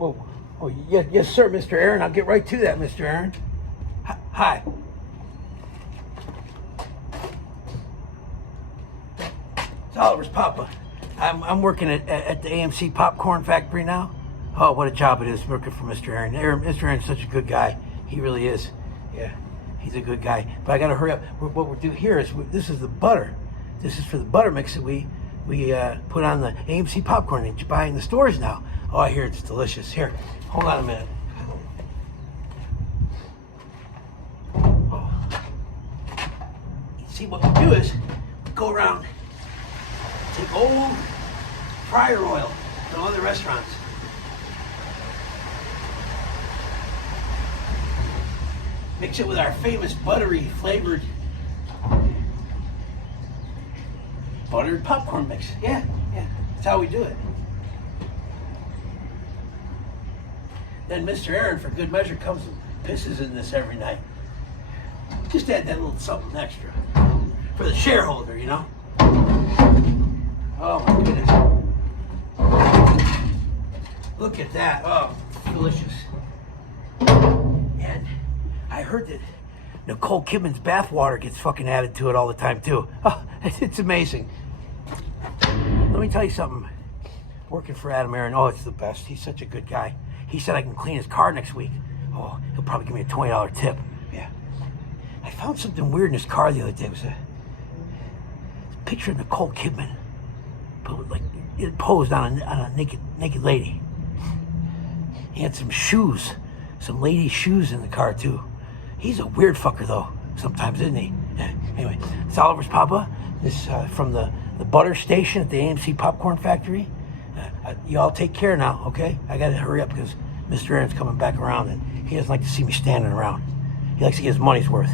Oh, yes, sir, Mr. Aaron. I'll get right to that, Mr. Aaron. Hi. It's Oliver's Papa. I'm working at the AMC Popcorn Factory now. Oh, what a job it is working for Mr. Aaron. Mr. Aaron's such a good guy. He really is. Yeah, he's a good guy. But I got to hurry up. What we'll do here is, this is the butter. This is for the butter mix that we put on the AMC popcorn that you buy in the stores now. Oh, I hear it's delicious. Here, hold on a minute. Oh. See, what we do is we go around, take old fryer oil from other restaurants, mix it with our famous buttery flavored buttered popcorn mix. Yeah, that's how we do it. Then Mr. Aaron, for good measure, comes and pisses in this every night. Just add that little something extra for the shareholder, you know? Oh my goodness. Look at that. Oh, delicious. And I heard that Nicole Kidman's bathwater gets fucking added to it all the time too. Oh, it's amazing. Let me tell you something. Working for Adam Aaron, oh, it's the best. He's such a good guy. He said I can clean his car next week. Oh, he'll probably give me a $20 tip. Yeah. I found something weird in his car the other day. It was a picture of Nicole Kidman, but like it posed on a naked lady. He had some shoes, some ladies' shoes in the car too. He's a weird fucker though, sometimes, isn't he? Yeah. Anyway, it's Oliver's Papa. This from the butter station at the AMC Popcorn Factory. You all take care now, okay? I gotta hurry up because Mr. Aaron's coming back around and he doesn't like to see me standing around. He likes to get his money's worth.